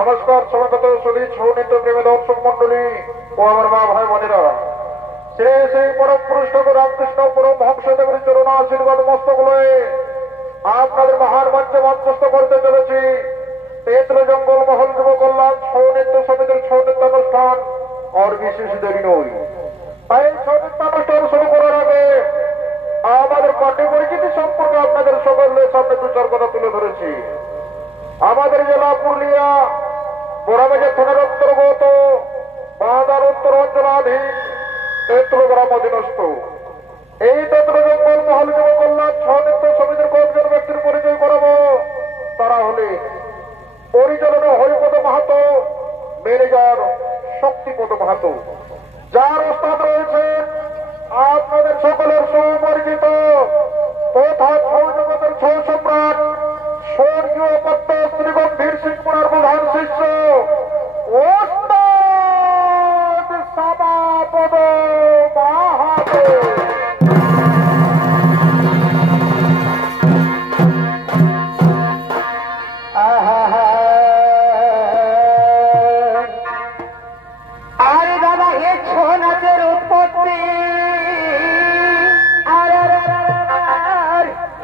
নমস্কার সমাগত সুধী সৌনীত প্রেমী দর্শক মন্ডলী ও আমার মা ভাই বোনেরা, সেই পরম পুরুষ ঠাকুর রামকৃষ্ণ পরম হংসদেবের চরণ আশীর্বাদ মস্তক লয়ে আপনাদের মহান মঞ্চে মঞ্চস্থ করতে চলেছি তেঁতুল জঙ্গল মহল যুব কল্যাণ সৌনৃত্য সমিতির সৌনৃত্যানুষ্ঠান। আর বিশেষ দেরি নয়, তাই সৌনৃত্যানুষ্ঠান শুরু করার আগে আমাদের পাঠ্য পরিচিতি সম্পর্কে আপনাদের সকলের সামনে দু চার কথা তুলে ধরেছি। আমাদের জেলা পুরুলিয়া বোরাবাজার থানার অন্তর্গত বাঁধার উত্তর অঞ্চলাধীন তেঁতুল গ্রাম অধীনস্থ এই তেঁতুল জঙ্গল মহল যুব কল্যাণ সৌনৃত্য সমিতির কয়েকজন ব্যক্তির পরিচয় করাবো। তারা হলেন পরিচালনা হরিপদ মাহাতো, ম্যানেজার শক্তিপদ মাহাতো, যার ওস্তাদ রয়েছেন আপনাদের সকলের সুপরিচিত তথা ছৌ জগতের ছৌ সম্রাট স্বর্গীয় পদ্মশ্রী গম্ভীর সিং পুরার প্রধান শিষ্য ওস্তাদ সভাপদ মাহাতো। আরে দাদা এ ছৌ নাচের উৎপত্তি,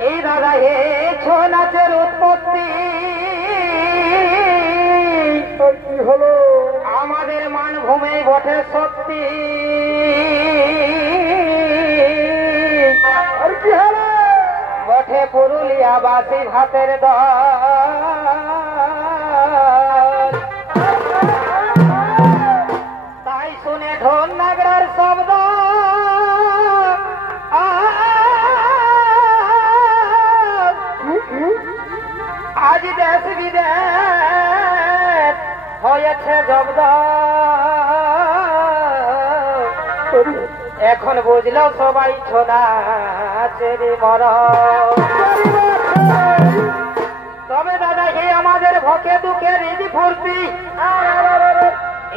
এই দাদা এ ছৌ নাচের উৎপত্তি কি হলো? আমাদের মানভূমে বটে সত্যি। আর কি হলো? বটে পুরুলিয়া বাসী ভাতের দল। তাই শুনে ঢোল নাগরার শব্দ আজ দেশ বিদেশ হয়েছে জব্দ। এখন বুঝলো সবাই ছোনা চেরি মর। তবে দাদা হে আমাদের ভকে দুঃখে রিদি ফুর্তি,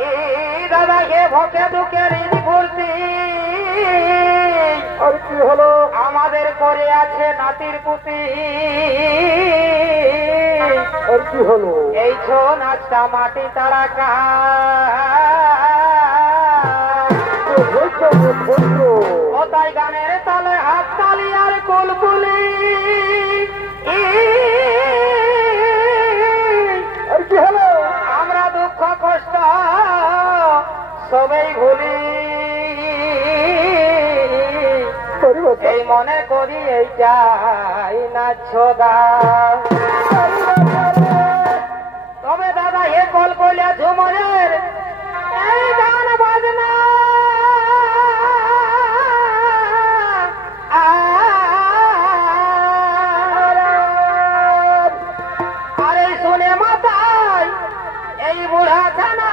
এই দাদা হে ভকে দুঃখে রিদি ফুর্তি। আর কি হলো? আমাদের করে আছে নাতির পুতি। আর কি হলো? এই ছৌ নাচটা মাটি তারা কা ও তাই গানের তালে হাত তালি আর কুলকুলি। আর কি হলো? আমরা দুঃখ কষ্ট সবাই ভুলি। এই মনে করি এইটাই নাচা। তবে দাদা এ কল করলে ঝুমরের এই গান বাজনা আরে শুনে মাথায় এই বুড়া ছানা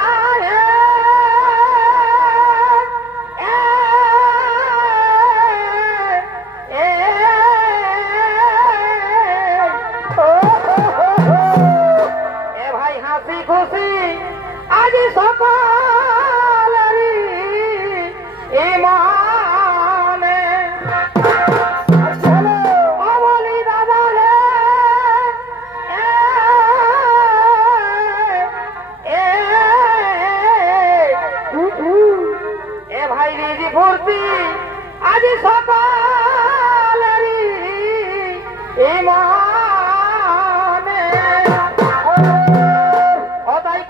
খুশি আজ সকালেরই ইমানে। ও বলি দাদা রে এ ভাই রিজি ফুর্তি আজ সকালেরই ইমানে।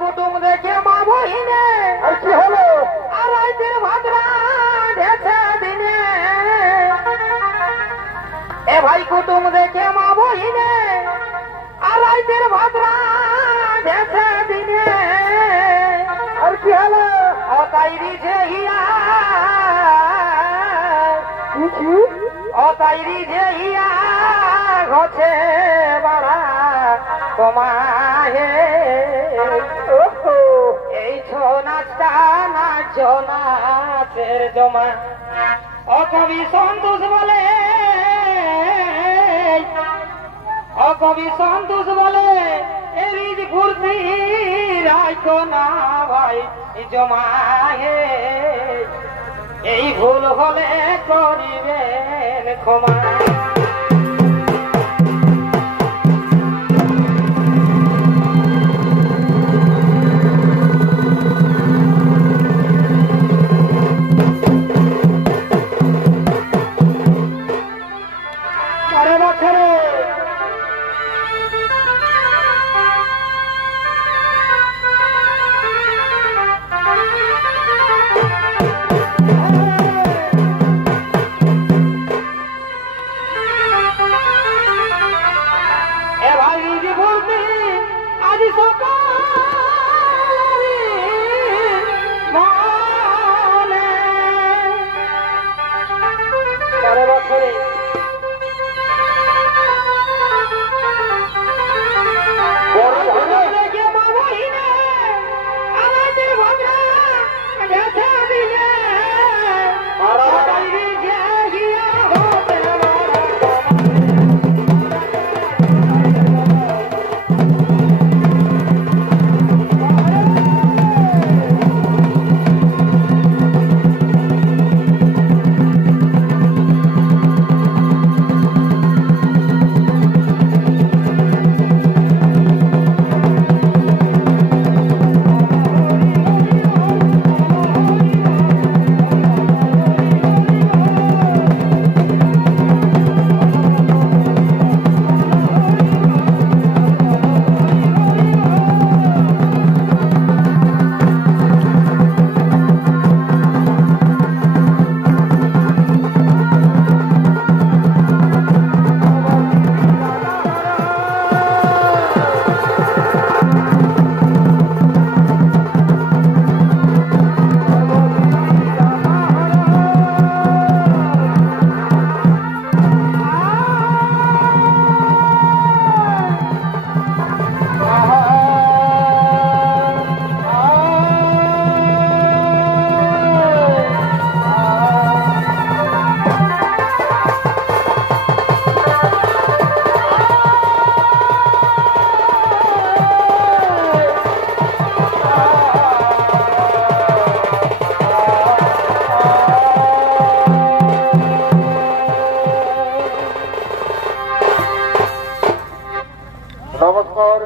কুটুম দেখে মা বহিনে আর কি হলো? আর রাইতের ভাতরা দিছে হিয়া অতাইরি যে হিয়া গছে বাড়া কমাহে এই ছো নাচটা নাচ নাচের জমা অকবি সন্তোষ বলে অকবি সন্তোষ বলে এরিজ ঘুরতি রাখো না ভাই জমাহে এই ভুল হলে করিবেন ক্ষমা নমস্কার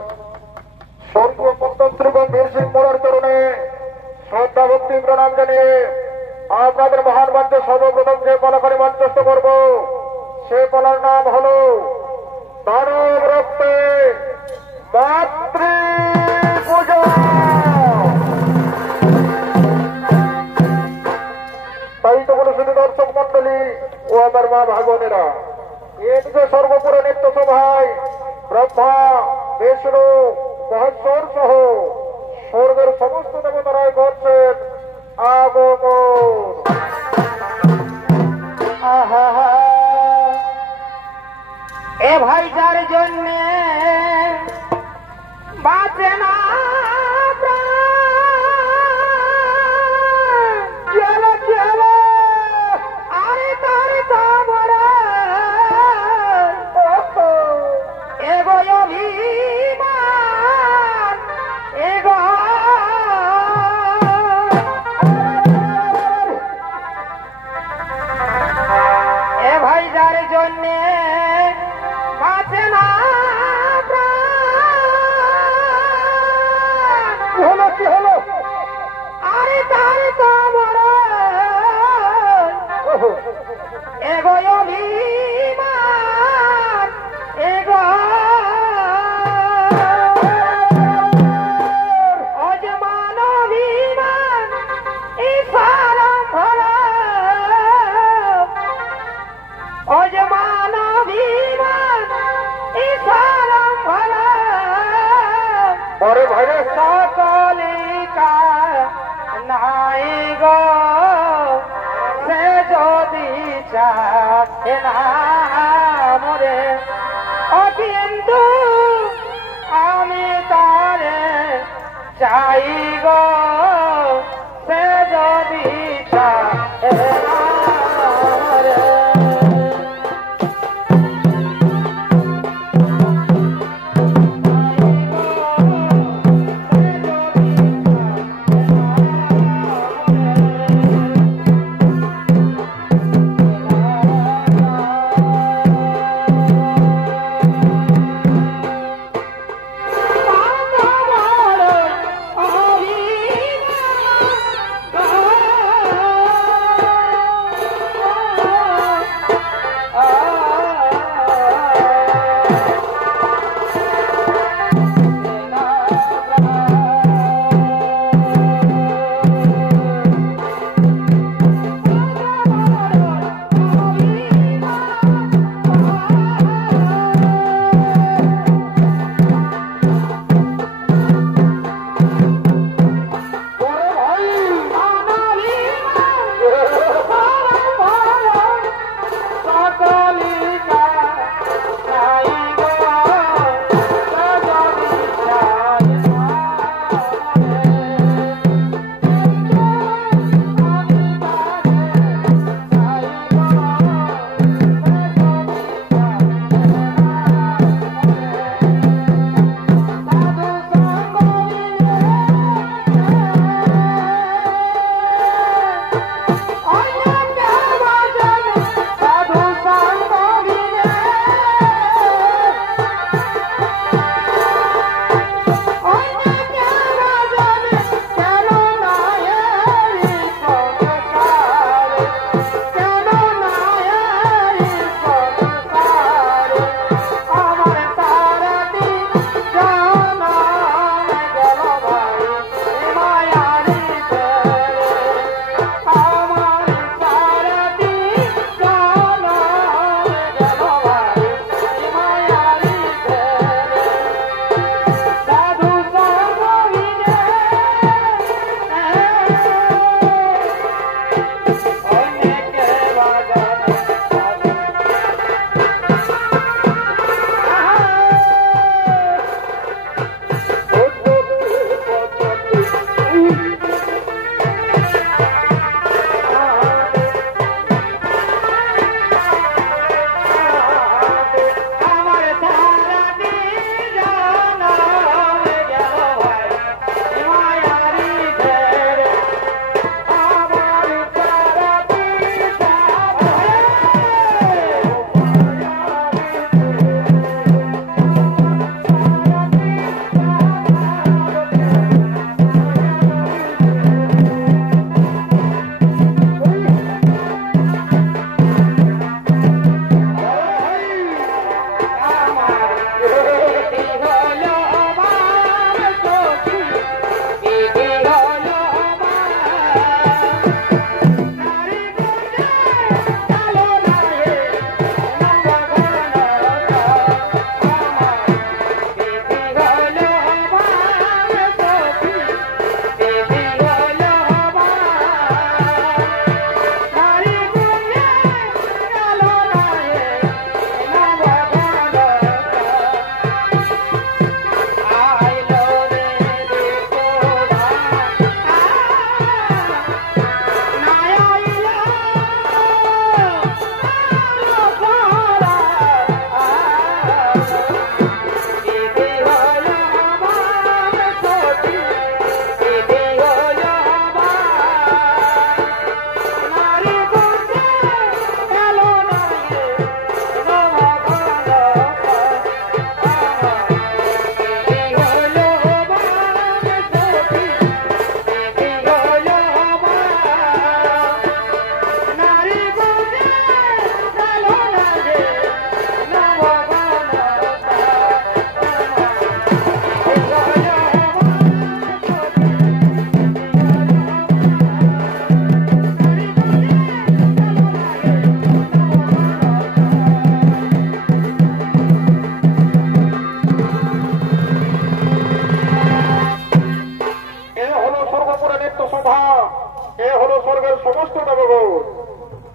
স্বর্গীয় পদ্মশ্রী বীর সিং মোড়ার চরণে শ্রদ্ধা ভক্তি প্রণাম জানিয়ে আপনাদের মহান মঞ্চে সর্বপ্রথম যে পালাখানি মঞ্চস্থ করব সে পালার নাম হল দানব রক্তে মাতৃ পূজা। তাই তো কোনো শুধু দর্শক মন্ডলী ও আমার মা ভাগনেরা এদিকে সর্বপুরে নিত্য সভায় ব্রহ্মা বিষ্ণু মহেশ্বর সহ স্বর্গের সমস্ত দেবতারাই করছেন আগমন। এ ভাই যার জন্য বাঁচে না চায় না মরে ও কিন্তু আমি তারে চাই গো সে যদি চায় না মরে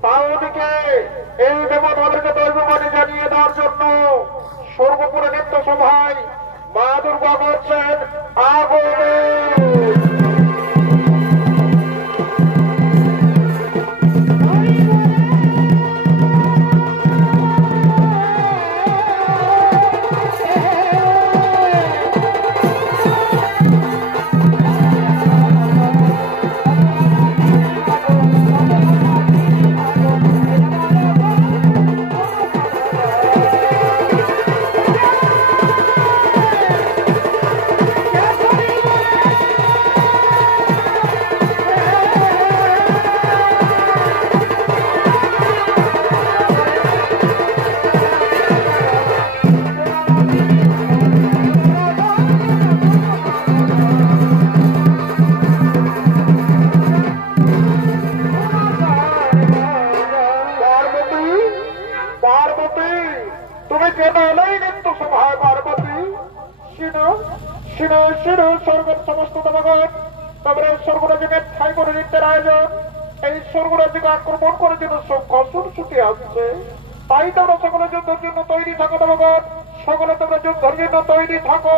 তাওদিকে এই দেবতাদেরকে দৈববাণী জানিয়ে দেওয়ার জন্য সর্বপুরে নৃত্য সভায় মা দুর্গা বলছেন আগমন। তুমি কেন এলেই নৃত্য সভায় পার্বতী? স্বর্গের সমস্ত দেবগণ তারপরে স্বর্গরাজিকে ঠাই করে নৃত্যের আয়োজন। এই স্বর্গরাজিকে আক্রমণ করে যেন সংঘর্ষণ ছুটে আসছে, তাই তোমরা সকলে যুদ্ধের জন্য তৈরি থাকো দেবগণ, সকলে তোমরা যুদ্ধের জন্য তৈরি থাকো।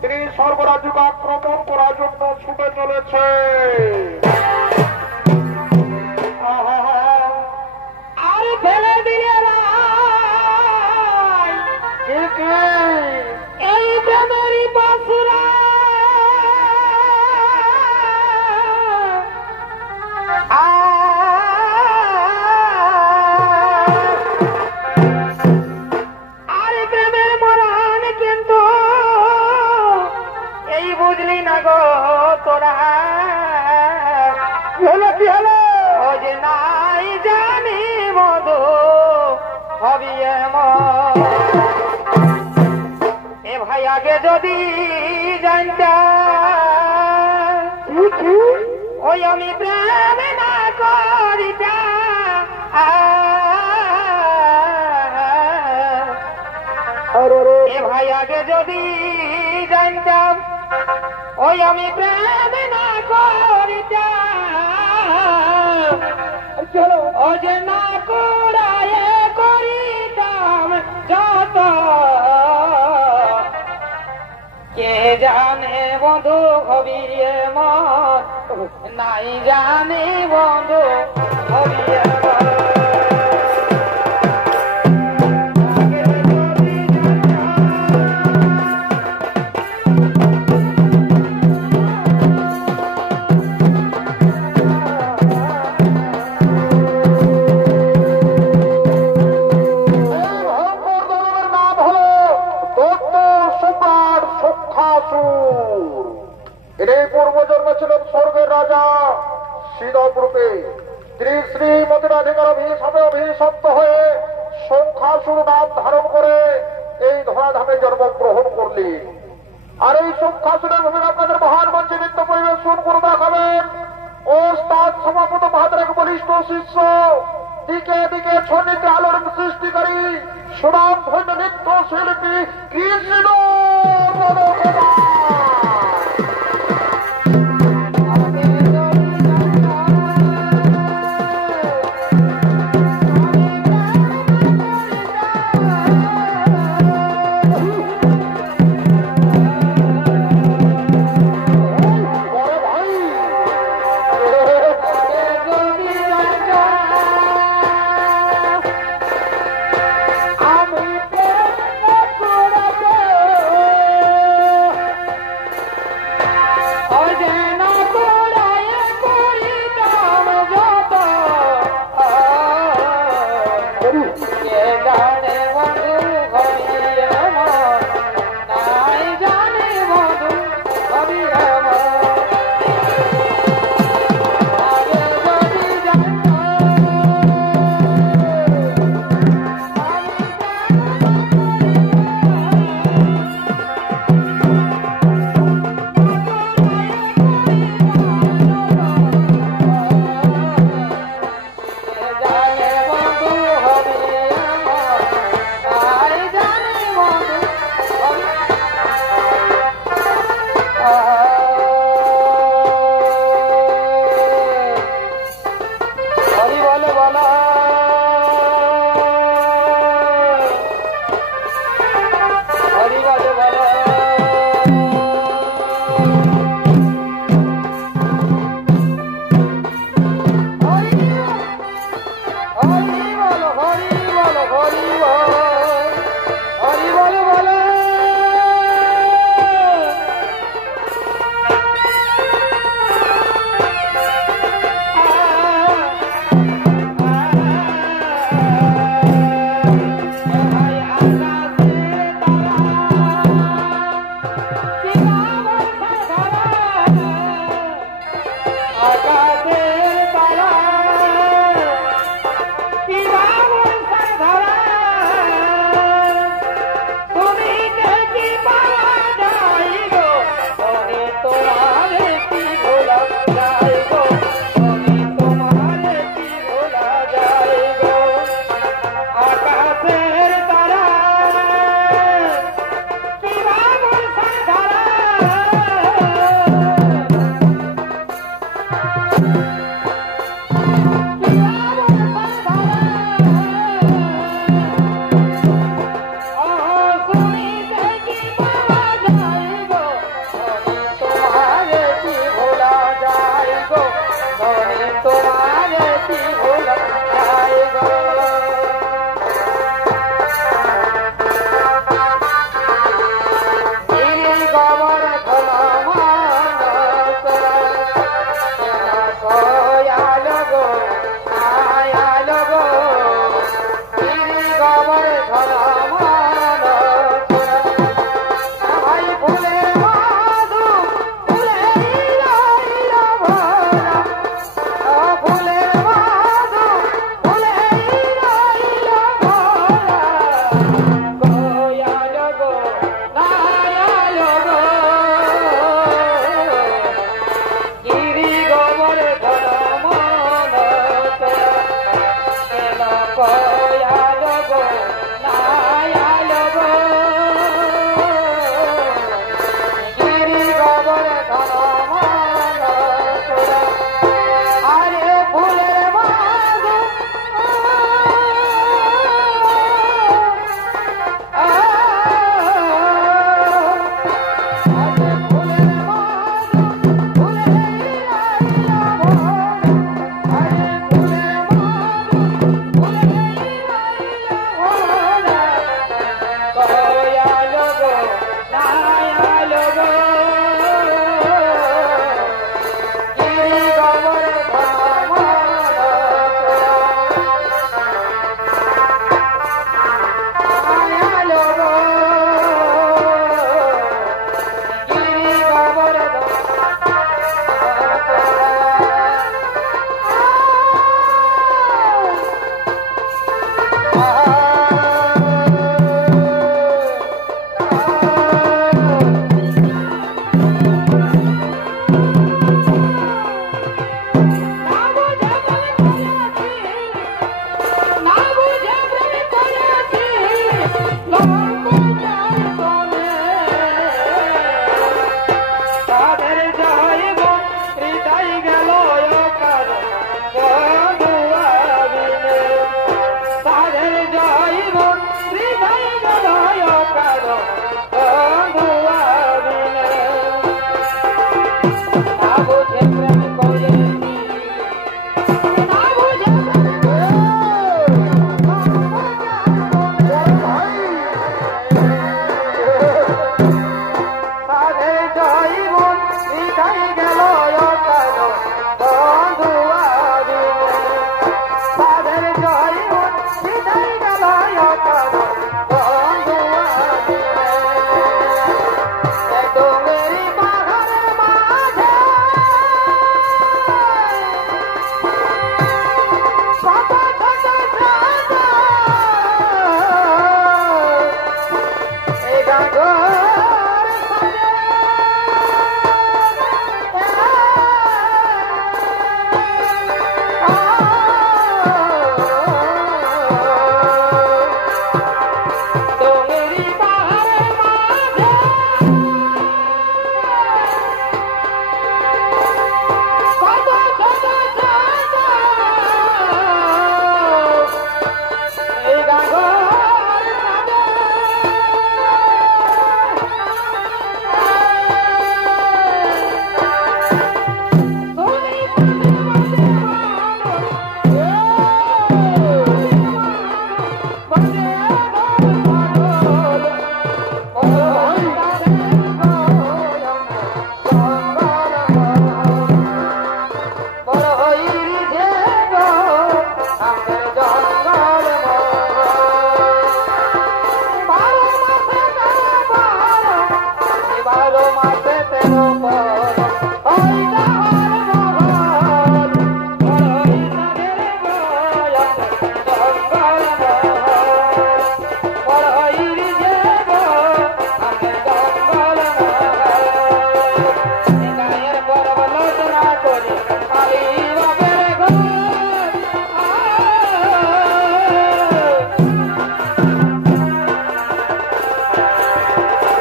তিনি স্বর্গরাজ্যকে আক্রমণ করার জন্য ছুটে চলেছে। আর ফেলে দিলে এই প্রেমেরই বাসুরা আর প্রেমের মরণ কিন্তু এই বুঝলি না গো তোরা। কি হলো? ও যে নাই জানি মধু হবি এ ভাই আগে যদি জানতাম ওই আমি প্রেম না করিতা এ ভাই আগে যদি জানতাম ওই আমি প্রেম না করিতাম ও যে না করায় করিতাম যত কে জানে বন্ধু হবি মন নাই জানি বন্ধু হবি পূর্বজন্ম ছিলেন স্বর্গের রাজা সিদ্ধরূপে, তিনি শ্রীমতিরাধিকার অভিশাপে অভিশপ্ত হয়ে শঙ্খাসুর নাম ধারণ করে এই ধরাধামে জন্মগ্রহণ করলেন। আর এই শঙ্খাসুরের ভূমিকা আপনাদের মহান মঞ্চে নৃত্য পরিবেশন করে দেখাবেন ওস্তাদ সমাপত বাহাদুর এক বলিষ্ঠ শিষ্য, দিকে দিকে ছন্নিতে আলোর সৃষ্টিকারী সুনাম ধন্য নৃত্য শিল্পী কৃষ্ণ আমি ননি তোমারে কি ভোলা যায় গো গিরি গোবর ধলা মানস আয়াল গো আয়াল গো গিরি গোবর ধলা ভাই ফুলে মাধু ফুলে ইরা ইরা ভরা ফুলে মাধু ফুলে ইরা ইরা ভরা গোয়াল গো নায়াল গো গিরি গোবর ধরা মন কেন গোয়াল গো নায়াল গো গিরি গোবর ধরা মন আরে ফুলের মাধু আরে ফুলের মাধু ফুলে ইরা ইরা ভরা আরে ফুলের মাধু ফুলে ইরা ইরা ভরা গোয়াল গো নায়াল গো গিরি গোবর ধরা মন নায়াল গো গিরি গোবর তাদের যাইব হৃদয় গেল কার বন্ধুয়াবিনে তাদের যাইব হৃদয় গেল কার বন্ধুয়াবিনে না বুঝে প্রেম করেছি না বুঝে তাদের যাইব হৃদয় গেল কার বন্ধুয়াবিনে তাদের যাইব হৃদয় গেল কার বন্ধুয়াবিনে ডোঙেরি পাহাড়ের মাঝে কত ছোট ছোট এই ডাঙ্গর সাজে ডোঙেরি পাহাড়ের মাঝে কত ছোট ছোট এই ডাঙ্গর সাজে তুমি বন্দে বন্দে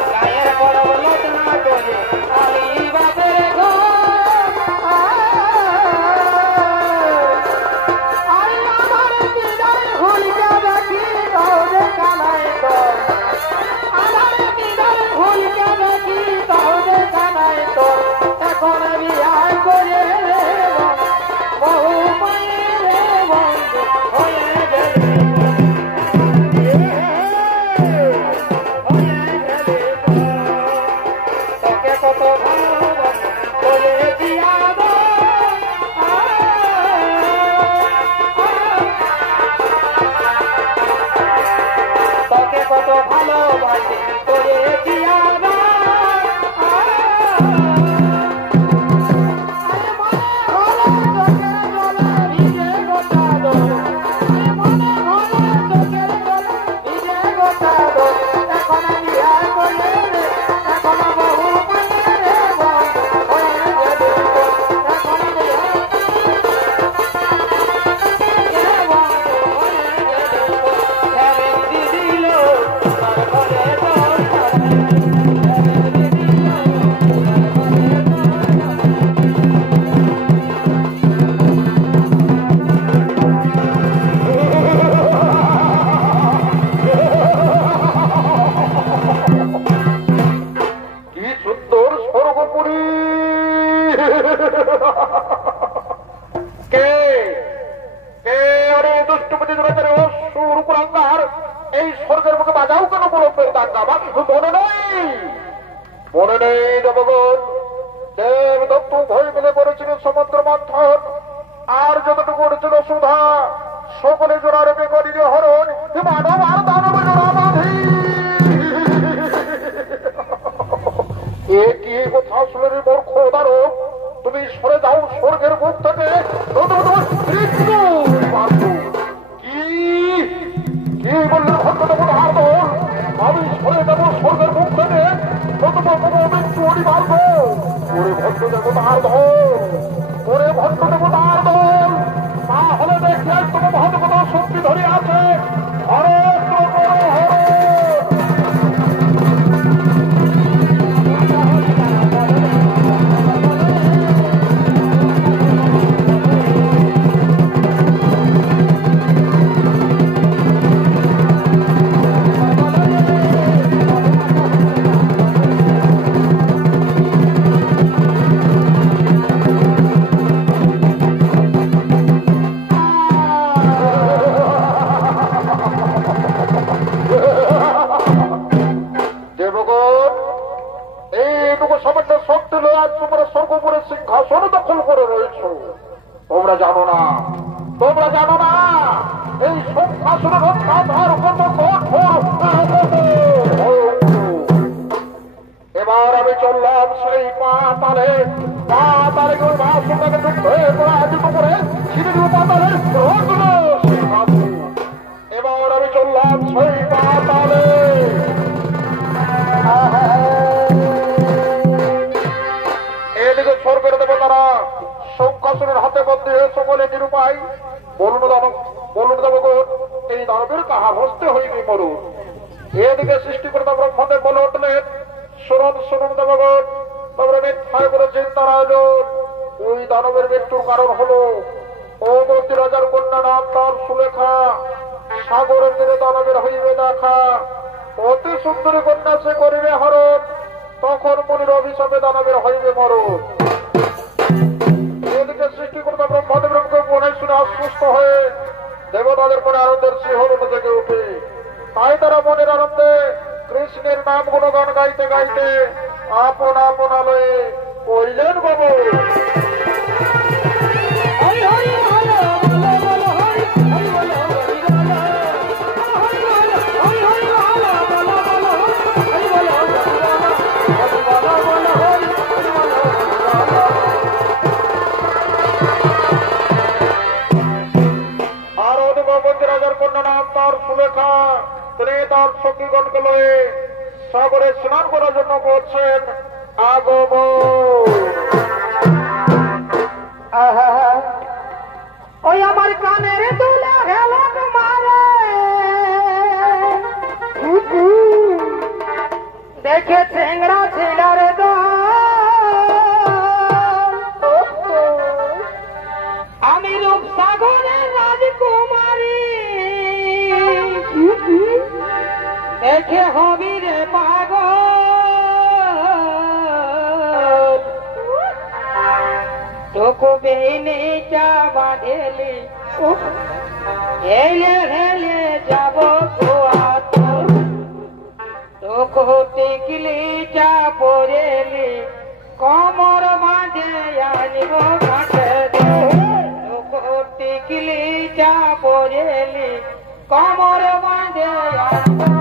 গায়ের বড় লোচনা করে কে কে আরে দুষ্টপতি জগতের অসুর কুলাঙ্গার এই স্বর্গের মুখে বাজাও কেন বলবেন দাঙ্গা বা কিছু মনে নেই দেবগণ দেব দত্ত ভয় মিলে পড়েছিল সমুদ্র মন্থন আর যতটুকু উঠেছিল সুধা সকলে জোড়ার বেগরির হরণ মানব আর দানব জোড়া বাঁধি এটি কোথা শুনে মূর্খ দানব তুমি সরে যাও স্বর্গের মুখ থেকে কি বললেন ভক্তদেব হারদল আমি সরে যাবো স্বর্গের মুখ থেকে চুরি মারবো ওরে ভক্তদেব হারদল ওরে ভক্তদেব হারদল তাহলে দেখে তোমার ভক্তগত শক্তি ধরে আছে হরে সিংহাসন দখল করে রয়েছ তোমরা জানো না এই সিংহাসনের রক্ষাধার এবার আমি চললাম সেই পাতালে এবার আমি চললাম সেই পাতালে এদিকে স্বর্গের দেবতারা শঙ্কাসুরের হাতে বন্দী হয়ে সকলে নিরুপায় বলুন দেবগণ এই দানবের কাহার হস্তে হইনি মরুন এদিকে সৃষ্টিকর্তা ব্রহ্মাদেব বলে উঠলেন শুনুন দেবগণ তোমরা মিথ্যায় করেছেন তারা ওই দানবের মৃত্যুর কারণ হলো ও মন্দির রাজার কন্যা নাম তার সুলেখা সাগরের তীরে দানবের হইবে দেখা অতি সুন্দরী কন্যা সে করিবে হরণ তখন মনির অভিশাপে দানবের হইবে মরণ এদিকে সৃষ্টিকর্তা ব্রহ্মদেবকে মনে শুনে আশ্বস্ত হয়ে দেবতাদের পরে আনন্দের শিহরণ জেগে উঠে তাই তারা মনের আনন্দে কৃষ্ণের নাম গুণগান গাইতে গাইতে আপন আপনালয়ে কইলেন বাবু রাজার কন্যা নাম তার সুলেখা তিনি তার সখীগণকে লয়ে সাগরে স্নান করার জন্য বলছেন ওই আমার কানের দুলা হেলাক মারে দেখে ঠেংড়া ছিলার আমি রূপসাগরের রাজকুমারী দেখে হবি রে পাগল তোকে বেনে চা বাঁধেলি হেলে হেলে যাব তোকে টিকলি চা পরেলি কমর বাঁধে আনিব কাছে তোকে টিকলি চা পরেলি কমর বাঁধে আনিব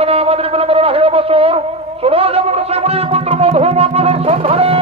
এখানে আমাদের বিলম্বনা রাখিয়া বছর চলো যাবো ঋষিমুনির পুত্র মধুমঙ্গলের সন্ধানে।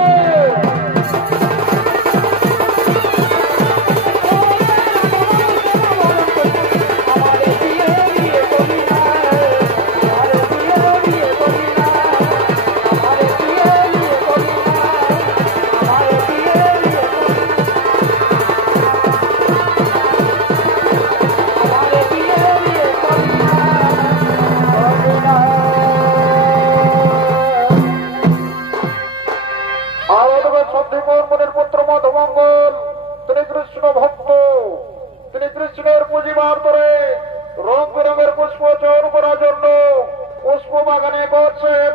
পুত্র মধুমঙ্গল তিনি কৃষ্ণ ভক্ত, তিনি কৃষ্ণের পুঁজিবার করে রং বেরঙের পুষ্প চয়ন করার জন্য পুষ্প বাগানে করছেন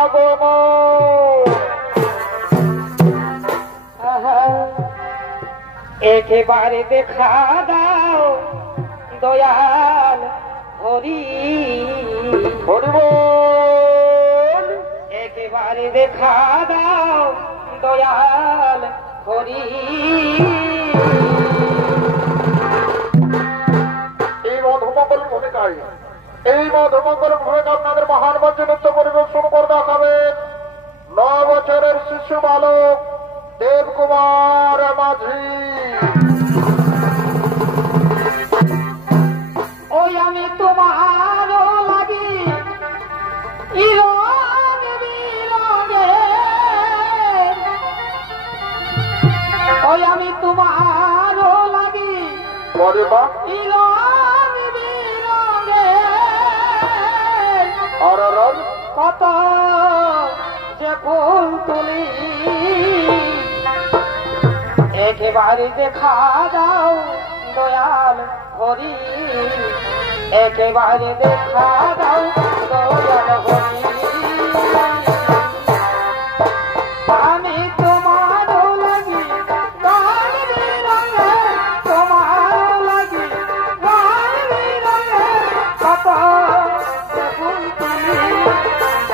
আগমন। একেবারে দেখা দাও দয়াল হরি হরিবল। একেবারে দেখা দাও দয়াল হরি। এই মধুমঙ্গল ভূমিকায় আপনাদের মহান মঞ্চে নৃত্য পরিবেশন করে দেখাবেন 9 বছরের শিশু বালক দেবকুমার মাঝি। ওই আমি তোমার লাগি ওই আমি তোমার লাগি কত যে ফুল তুলি একেবারে দেখা দাও দয়াল হরি। একেবারে দেখা দাও দয়াল হরি। আমি তোমার লাগি গান বিরঙে, তোমার লাগি গান বিরঙে কত যে ফুল তুলি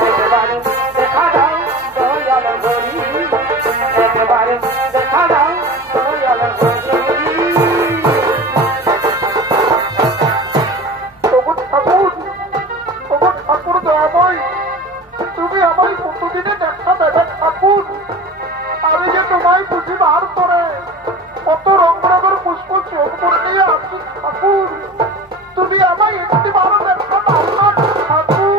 একেবারে দেখা দাও দয়াল হরি। একেবারে দেখা দাও দয়াল হরি। ঠাকুর দয়াময়, তুমি আমার কতদিনে দেখা দেবে ঠাকুর। আমি যে তোমায় বুঝি বার করে কত রঙ রঙের পুষ্প চোখ করে নিয়ে আসছি ঠাকুর, তুমি আমায় একটি বারো দেখা দাও না ঠাকুর।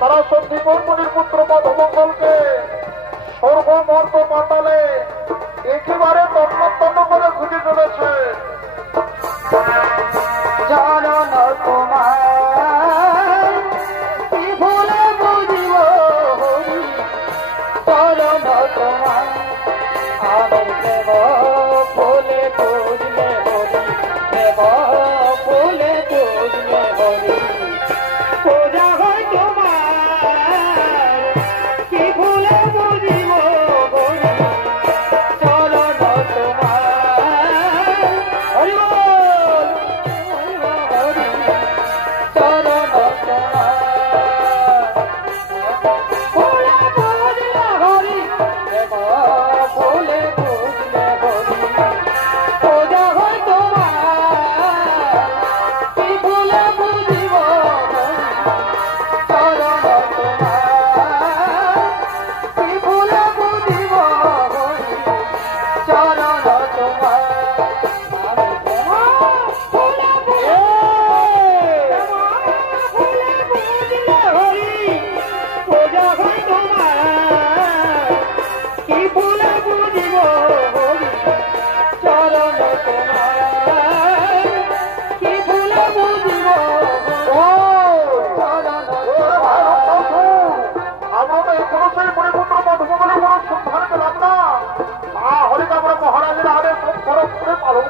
তারা সন্দীপমণির পুত্র মধুমঙ্গলকে স্বর্গমর্ত পাতালে একেবারে তন্ন করে খুঁজে চলেছে। চরণ তোমার কি ভুলে বুঝিব হরি। চরণ তোমার আমি দেব ফুলে বুঝলে হরি। দেব ফুলে বুঝলে হরি। পূজা হয় তোমার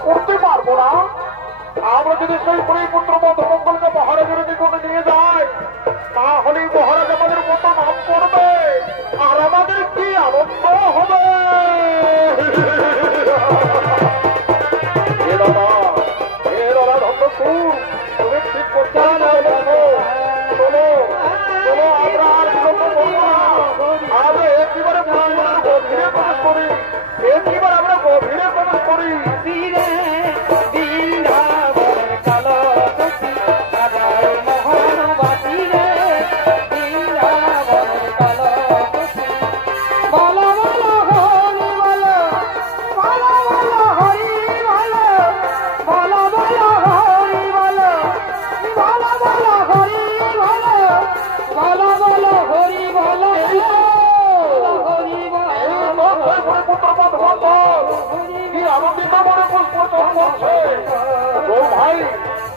করতে পারবো না। আমরা যদি সেই পুত্র মধুমঙ্গলকে মহারাজের নিকটে নিয়ে যাই, তাহলে মহারাজ আমাদের কত নাম করবে আর আমাদের কি আনন্দ হবে। তুমি ঠিক করতে চলো চলো আমরা আর বিলম্ব করবো না। আমরা একেবারে গভীরে প্রবেশ করি, একেবারে আমরা গভীরে প্রবেশ করি।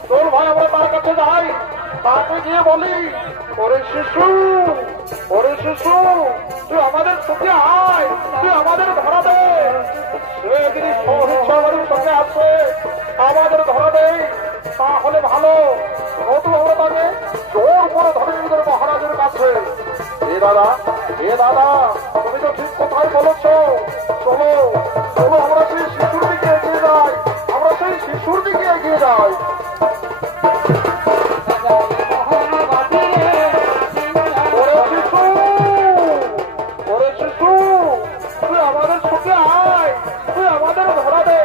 তোর ভাই আমরা তার কাছে যাই, তাকে গিয়ে বলি, ওরে শিশু তুই আমাদের সুখে আয়, তুই আমাদের ধরা দে। সে যদি সহিংসাবাদীর সঙ্গে আছে আমাদের ধরা দেয় তাহলে ভালো, নতুন আমরা তাকে জোর করে ধরে নিয়ে যাবে মহারাজের কাছে। এ দাদা তুমি তো ঠিক কোথায় বলেছ। চলো চলো আমরা সেই শিশুর দিকে এগিয়ে যাই, আমরা সেই শিশুর দিকে এগিয়ে যাই। ওরে শিশু তুই আমাদের সুখে আয়, তুই আমাদের ধরা দে।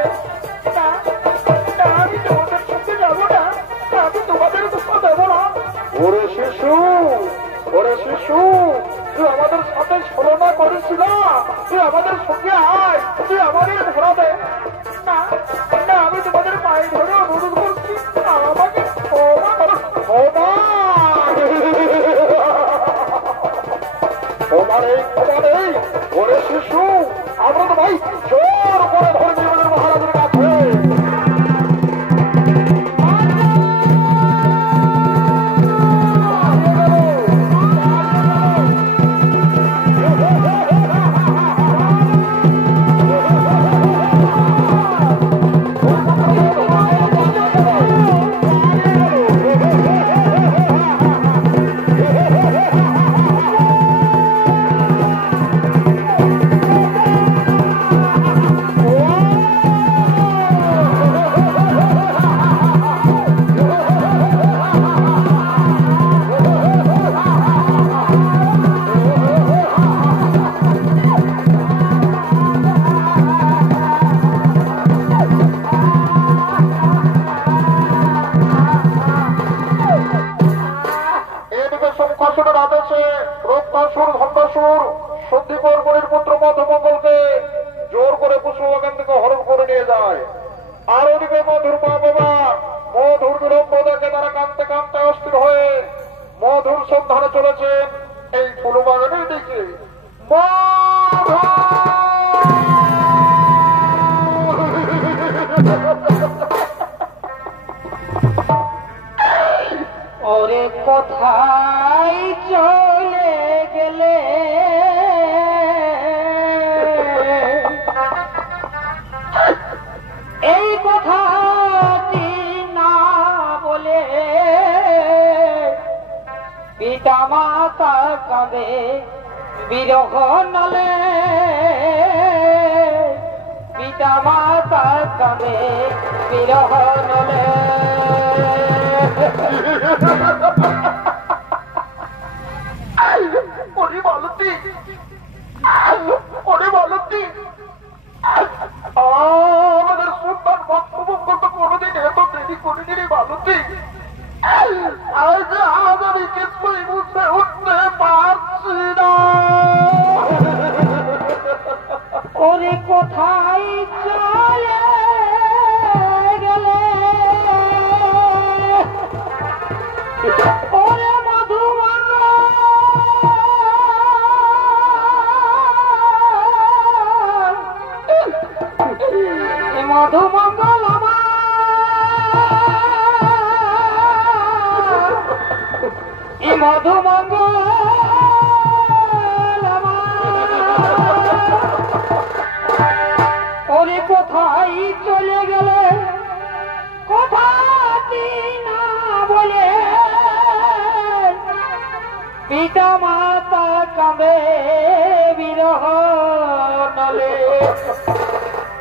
আমি তোমাদের সুখে যাবো না, আমি তোমাদের দুঃখ দেবো না। ওরে শিশু তুই আমাদের সাথে ছলনা করিস না, তুই আমাদের সঙ্গে আয়, তুই আমাদের ধরা দে। না আমি তোমাদের পায়ে ধরে অনুরোধ করছি, আমাকে ক্ষমা করো। ক্ষমা নেই। ওরে শিশু আমরা তো ভাই জোর করে ধরে নিয়ে আমাদের মহারাজের কাছে। সন্দীপের পুত্র মধুমঙ্গলকে জোর করে পুষ্পবাগান থেকে হরণ করে নিয়ে যায়। আর ওদিকে মধুর মা বাবা মধুর বিলম্বদাকে তারা কাঁদতে কাঁদতে অস্থির হয়ে মধুর সন্ধানে চলেছেন এই ফুলবাগানের দিকে। ওরে কোথায় চলে গেলে এই কথাটি না বলে পিতা মাতা কাঁদে বিরহ নলে, পিতা মাতা কাঁদে বিরহ নলে। মালতী, ওরে মালতী, আমাদের সুলতান বক্তব্য তো কোনোদিন এত দেরি করিনি রে মালতী। আজ আমি কিছুই বুঝে উঠতে পারছি না। ওরে কোথায় চলে গেলে ওরে মধুমঙ্গল মধুমঙ্গল ওরে কোথায় চলে গেলে কোথায় না বলে পিতা মাতা কাঁদে বিরহ নলে।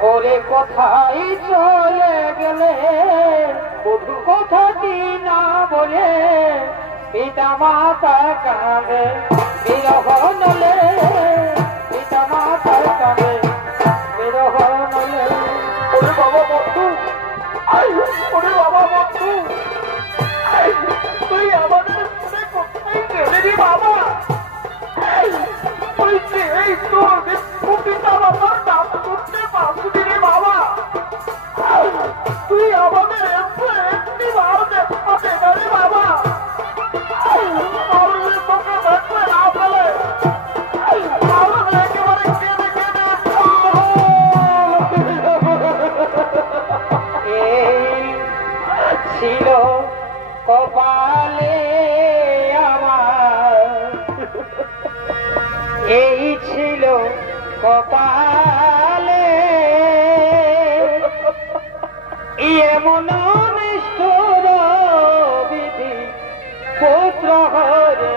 ওরে কোথায় চলে গেলে কোথাটি না বলে পিতা মাতা কাঁদে বিরহ নলে, পিতা মাতা কাঁদে বিরহ নলে। ওরে বাবা বন্ধু, ওরে বাবা বন্ধু, তুই আমাদের শুনে কোথায় গেলে রে বাবা? তুই যে এই তোর পিতা বাবার নাম করতে পারবি রে বাবা? তুই আমাদের একটি বার দেখতে না রে বাবা? তোকে দেখতে না পেলে একেবারে কেঁদে কেঁদে ছিল কপালে আমার, এই ছিল কপালে এমন নিষ্ঠুর বিধি পুত্র হরে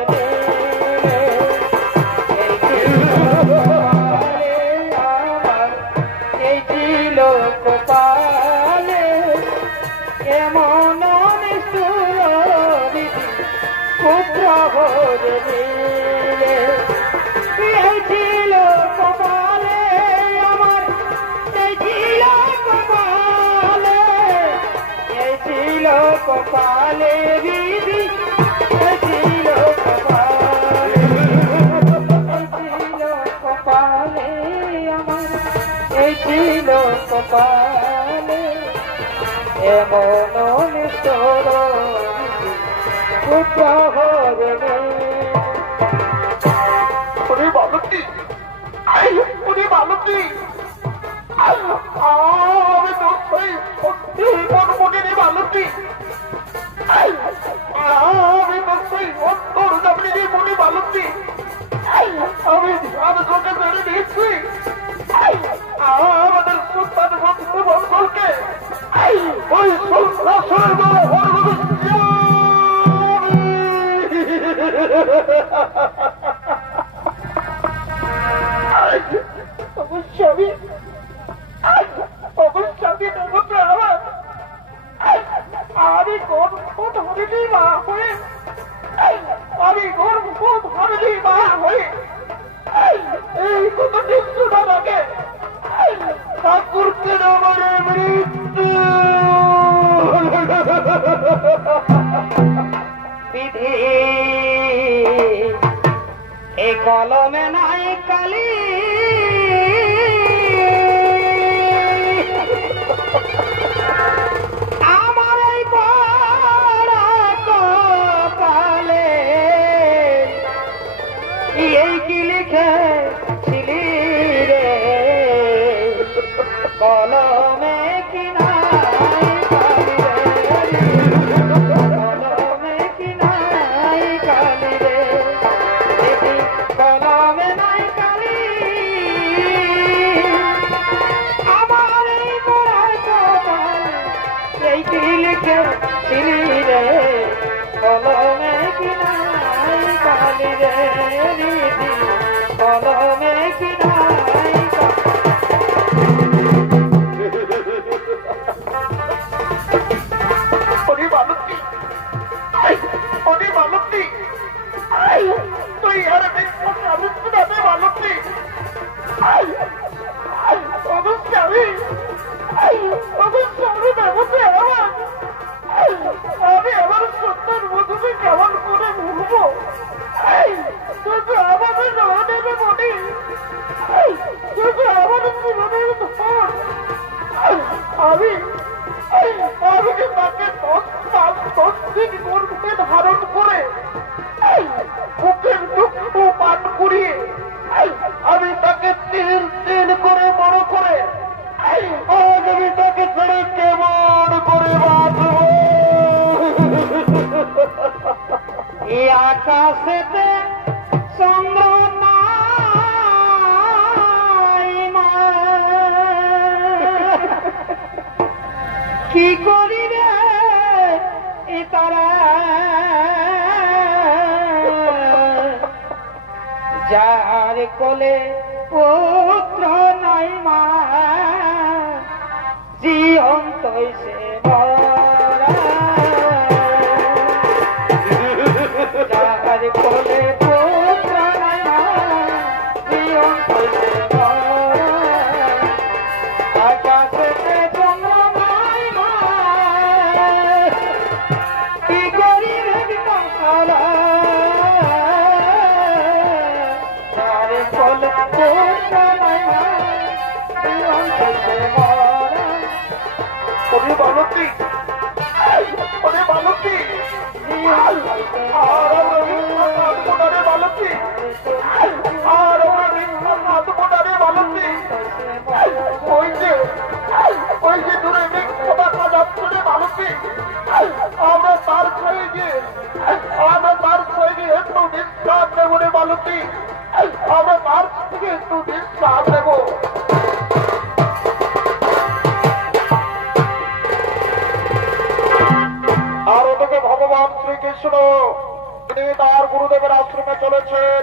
এই ছিল কপালে এমন নিষ্ঠুর বিধি পুত্র হরে এই ছিল কপালে আমার, এই ছিল কপালে, এই ছিল কপালে বিধি, এই ছিল কপালে, এই ছিল কপালে আমার, এই ছিল কপালে এমন নিষ্ঠুর পুত্র হরে। ওরে মালতী, ওরে মালতী, আমি তোর সেই সত্যি মনে রে মালতী, আমি তোর সেই অন্তর জানি রে মনে মালতী, আমি ধ্যান চোখে বেড়ে দিয়েছি আমাদের সুলতান বন্ধু বন্ধুকে ওই সুলতানের বড় অবশ্যই অবশ্যই আমি কোন ধরেছি মা হয়ে, আমি কোন ধরেছি মা হয়ে এই কত নিশ্চু আমাকে ঠাকুরকে আমার মৃত্যু বিধি এ কলমে নাই কালি, আমার এই বড় কপালে এই কি লিখেছিলি রে কলমে কি নাই কালি রে, কলমে কি নাই কালি রে, কলমে নাই কালি আমার এই বড় কপালে এই কি লিখেছিলি রে কলমে কি নাই কালি রে, কলমে কি নাই ওরে মালতী, ওরে মালতী, তুই আর কি করিবে তারা যার কোলে পুত্র নাই মা জীবন তৈছে মরা যার কোলে পুত্র নাই মা জীবন তৈছে মরা আকাশেতে চন্দ্রমাই মা কি করিবে তারা যার কোলে পুত্র নাই মা জীবন তৈছে মরা ওরে বালকি ওরে বালকি আর ওরে বালকি আর ওরে বালকি ওই যে দূরে দেখা যাচ্ছে রে বালকি আমরা তার ছয়ে গিয়ে একটু নিঃশ্বাস নেবো রে বালকি আমরা তার থেকে একটু নিঃশ্বাস নেবো আর ওদিকে ভগবান শ্রীকৃষ্ণ তিনি তার গুরুদেবের আশ্রমে চলেছেন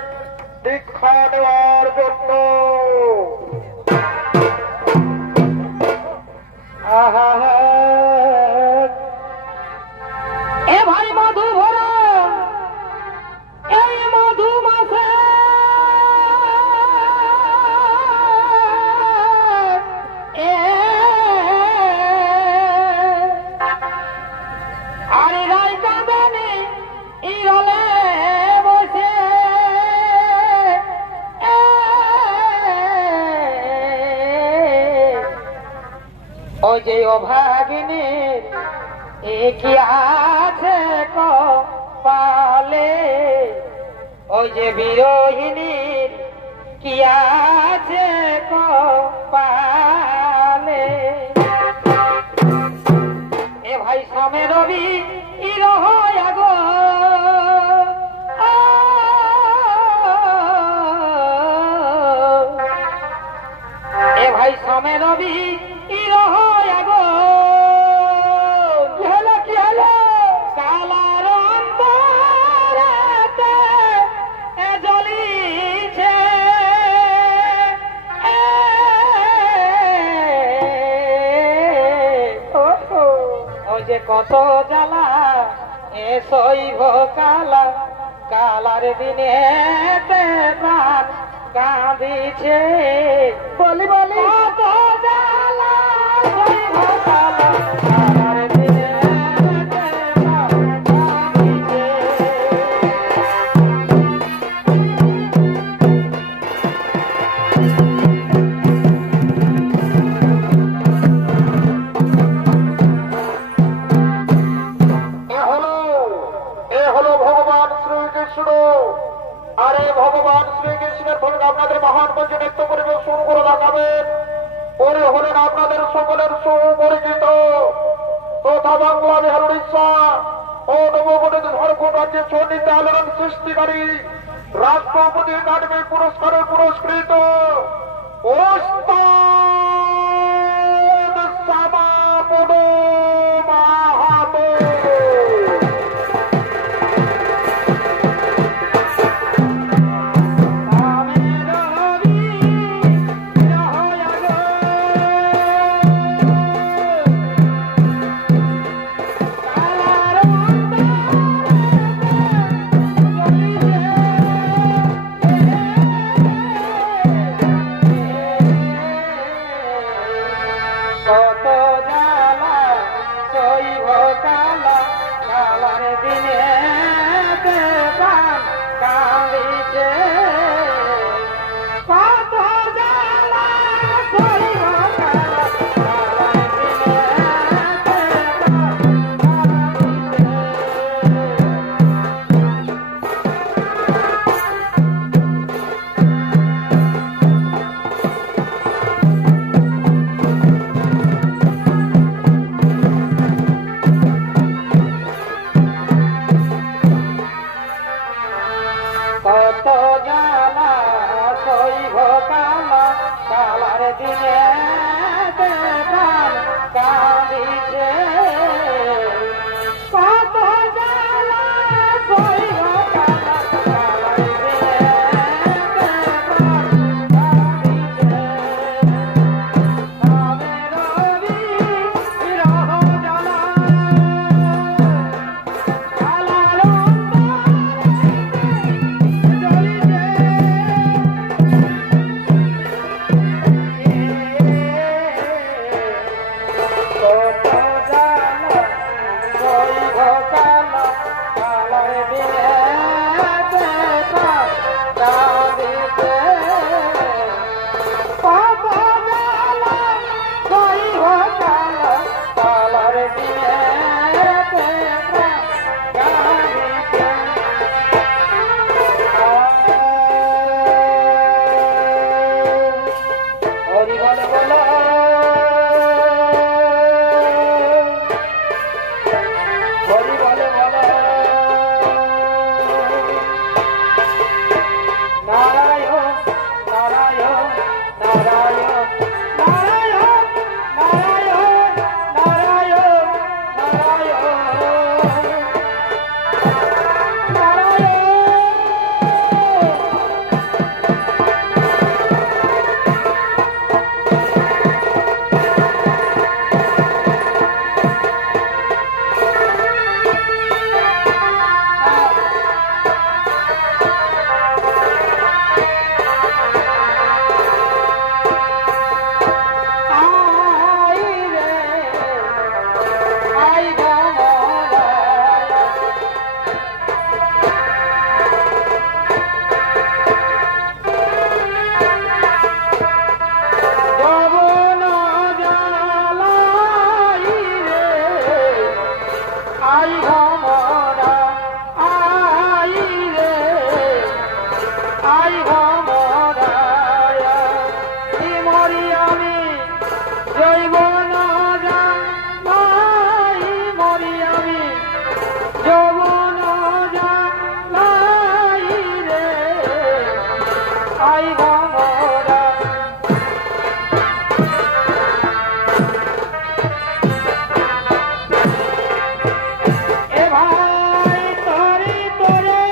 দীক্ষা নেওয়ার জন্য। এ ভাই মধু ভরা এই মধু মাসে আরে রাই কাঁদানে ইরলে বসে ও যে অভাগিনীর কি আছে কপালে ওই যে বিরোহিনীর কি আছে কপালে এ ভাই সামে রবি ইরহয়া গো এ ভাই সামে রবি ইরহয়া গো কালার অন্তরেতে জ্বলিছে ও যে কত জ্বালা এ শৈব কালা কালার দিনে প্রাণ কাঁদিছে বলি বলি কত জ্বালা শৈব কালা কালার দিনে ভগবান শ্রীকৃষ্ণ। আরে ভগবান শ্রীকৃষ্ণের ফলে আপনাদের মহান মঞ্চে নৃত্য পরিবেশন করে দেখাবেন। পরে হলেন আপনাদের সকলের সুপরিচিত তথা বাংলা বিহার উড়িষ্যা ও নবগঠিত ঝাড়খণ্ড রাজ্যের সন্নিহিত আলোড়ন সৃষ্টিকারী রাষ্ট্রপতি একাডেমি পুরস্কারে পুরস্কৃত ওস্তাদ শ্যামাপদ মাহাতো। কত জ্বালা শৈব কালা কালার দিনে প্রাণ কাঁদিছে কত জ্বালা শৈব কালা কালার দিনে প্রাণ কত জ্বালা শৈব কালা কালার দিনে প্রাণ কাঁদিছে আইব মোরা এ ভাই তরি তোরে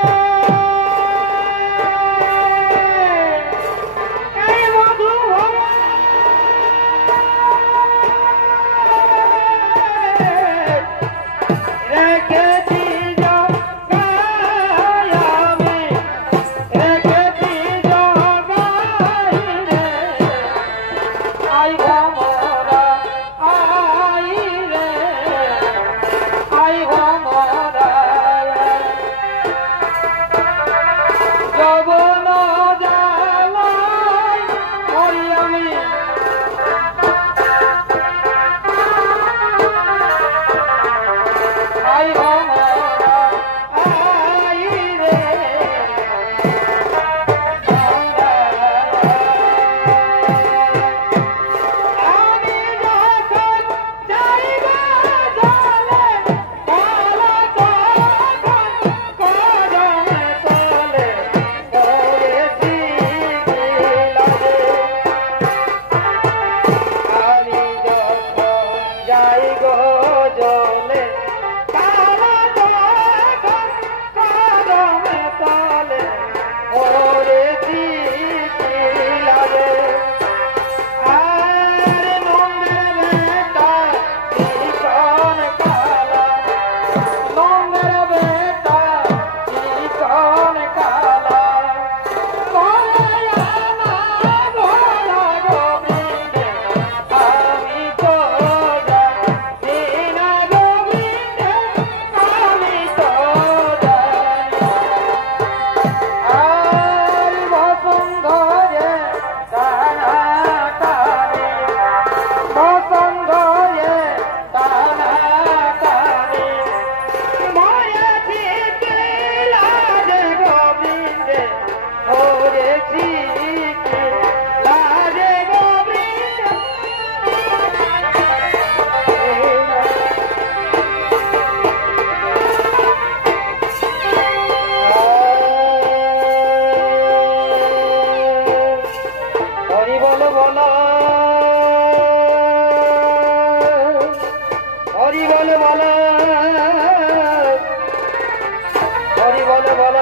এই মধু ভরা রেখেছি জগায় আমি রেখেছি জগায় রে আইব মোরা আই রে আইব মোরা যৌবন জ্বালায় মরি আমি আইব মোরা আই রে আমি যখন যাইব জলে কালো তখন কদমে তলে পড়েছি লাগে আমি যখন যাই গো জলে কালো তখন কদমে তলে পড়েছি লাগে আর নন্দের বেটা চিকন কালা নন্দের বেটা চিকন কালা বলে আমার ভোলা গোবিন্দে আমি তো জানি না গোবিন্দে আমি তো জানি আর বসুন্ধরে টানা টানি বসুন্ধরে টানা টানি মরেছি লাজে গোবিন্দে মরেছি লাজে গোবিন্দে হরি বল বল হরি বল বল হরি বল বল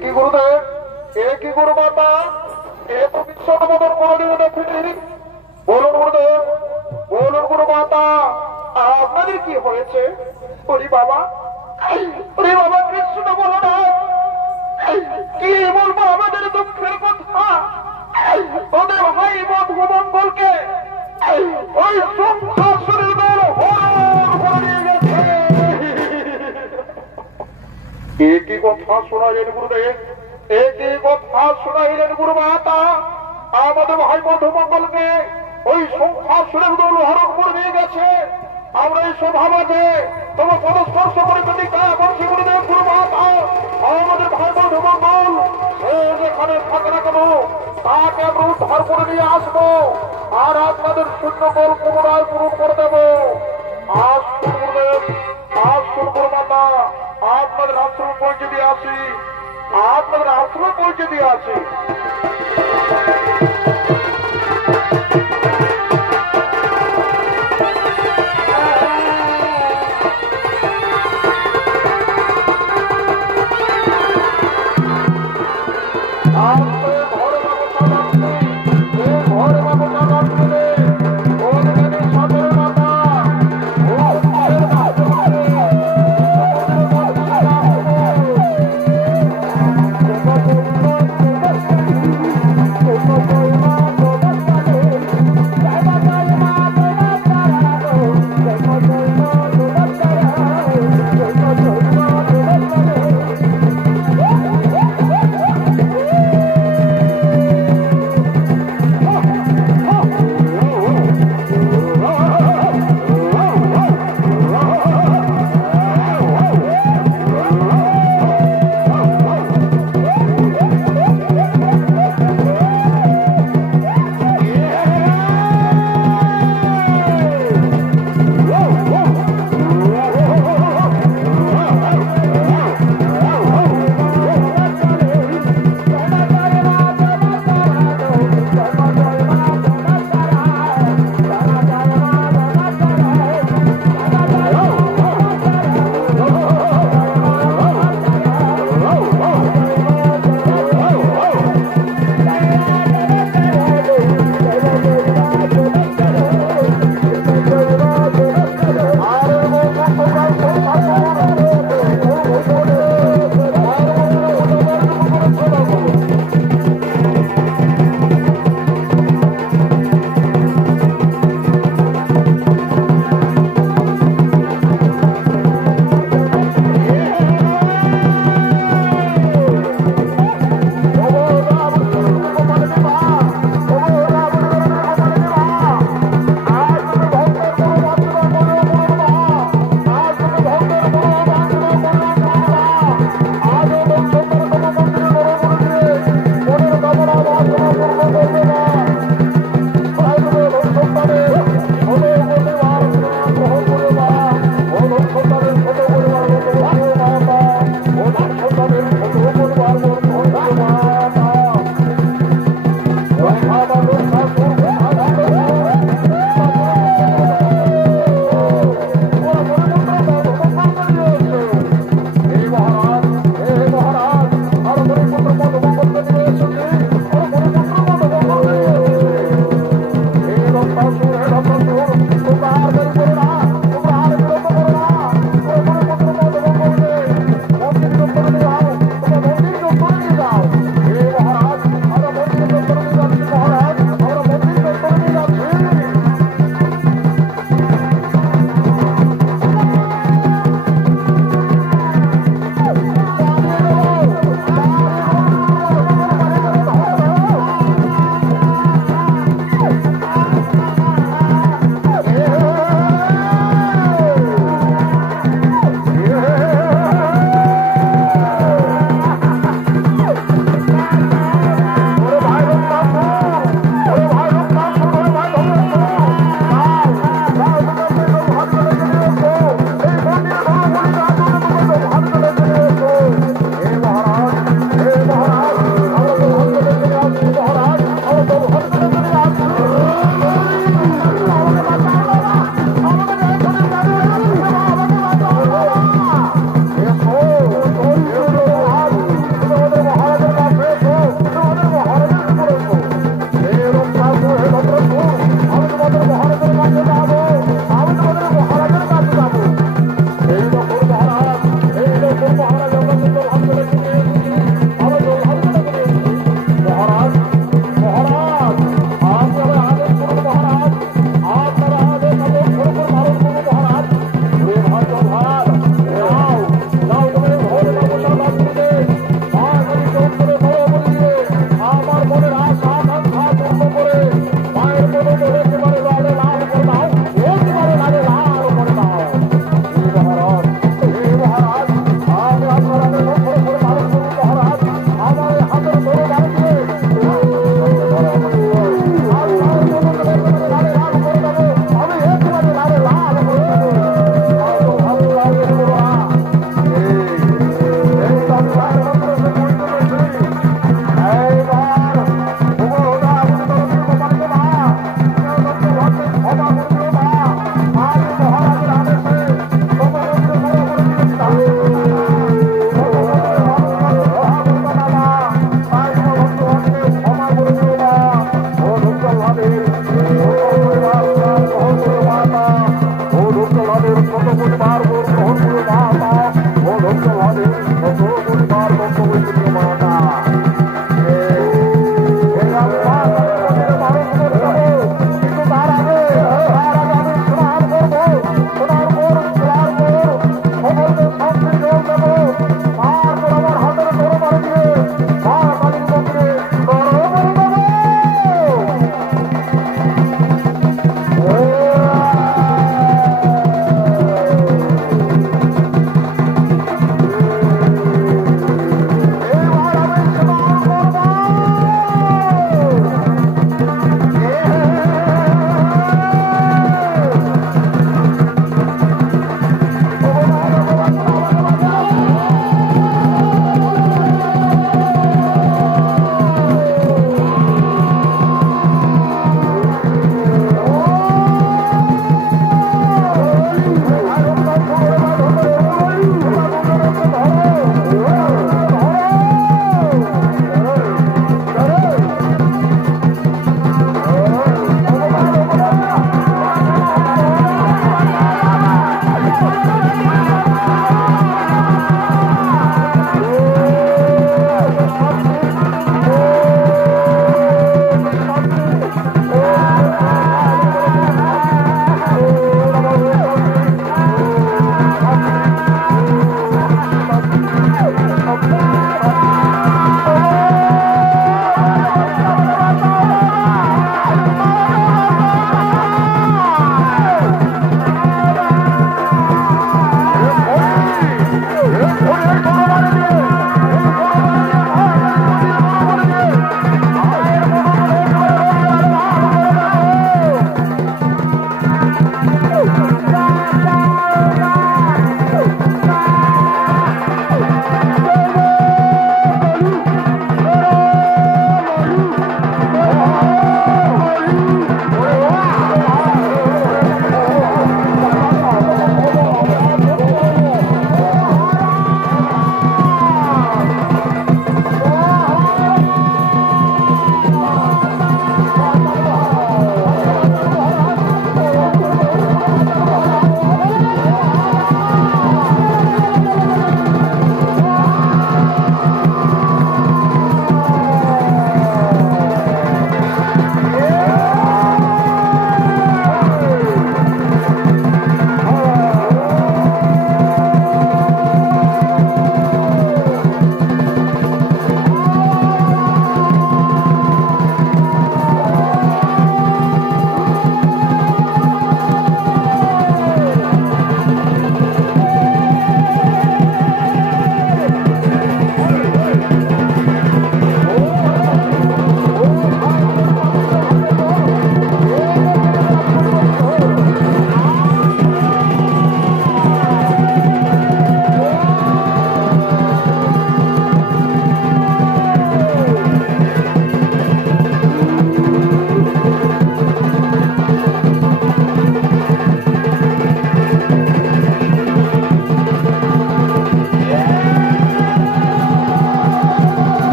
কি গুরুদেব, কি গুরু মাতা, এ তো বিশ্ব আমাদের কোনদিন দেখিনি। বলুন গুরুদেব, বলুন গুরু মাতা, আপনাদের কি হয়েছে? ওরে বাবা, ওরে বাবা কৃষ্ণ বলো না, কি বলবো আমাদের দুঃখের কথা। ওদের ভাই বধু মঙ্গলকে ওই সংসারের দল হরণ করে নিয়ে গেছে। কি কথা শোনাইলেন গুরুদেব, কি কথা শোনাইলেন গুরু মাতা, আমাদের ভাই বধু মঙ্গলকে ওই সংসারের দল হরণ করে নিয়ে গেছে। আমরা এই সভাবাজে তোমার পদস্পর্শ করে প্রতিজ্ঞা করছি গুরুদেব গুরু মাতা, আমাদের ভাই বন্ধু মঙ্গল সে যেখানে থাকে না কেন তাকে আমরা উদ্ধার করে নিয়ে আসবো, আর আপনাদের শূন্য বল পুনরায় পূরণ করে দেব। আসুন গুরুদেব, আসুন গুরু মাতা, আপনাদের আশ্রম পৌঁছে দিয়ে আসি, আপনাদের আশ্রম পৌঁছে দিয়ে আসি। Thank you.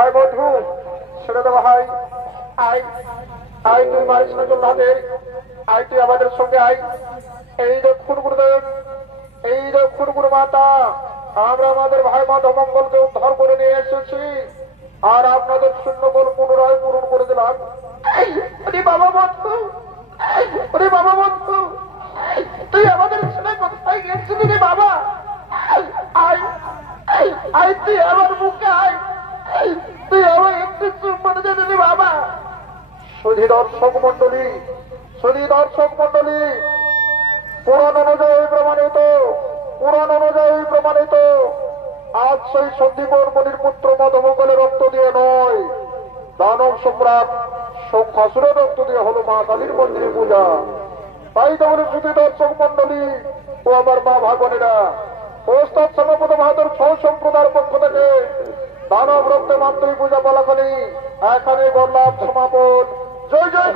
ভাই বধু ছেড়ে দেওয়া হয়। আয় আয়, তুই মারিস না জল্লাদের, আয় তুই আমাদের সঙ্গে আয়। এই দেখুন গুরুদেব, এই দেখুন গুরু মাতা, আমরা আমাদের ভাই মাধব মঙ্গলকে উদ্ধার করে নিয়ে এসেছি, আর আপনাদের শূন্যবল পুনরায় পূরণ করে দিলাম। বাবা বন্ধু, ওরে বাবা বন্ধু, তুই আমাদের ছেলে কোথায় গেছিলি রে বাবা? আয় আয়, তুই আমার মুখে আয়, তুই আমার একটু চুম্বনে দে রে বাবা। শুধু দর্শক মন্ডলী, শুধু দর্শক মন্ডলী, পুরাণ অনুযায়ী প্রমাণিত, পুরাণ অনুযায়ী প্রমাণিত, আজ সেই সন্দীপন মনির পুত্র মধুমঙ্গলের রক্ত দিয়ে নয়, দানব সম্রাট শঙ্খাসুরের রক্ত দিয়ে হলো মা কালীর মন্দিরে পূজা। তাই তো বলে শুধু দর্শক মন্ডলী ও আমার মা ভাগনেরা, ওস্তাদ সর্বপ্রথম ভাদর ছৌ সম্প্রদায়ের পক্ষ থেকে দানব রক্তে মাত্রই পূজা বলাখানি এখানে বললাম সমাপন। জয় জয়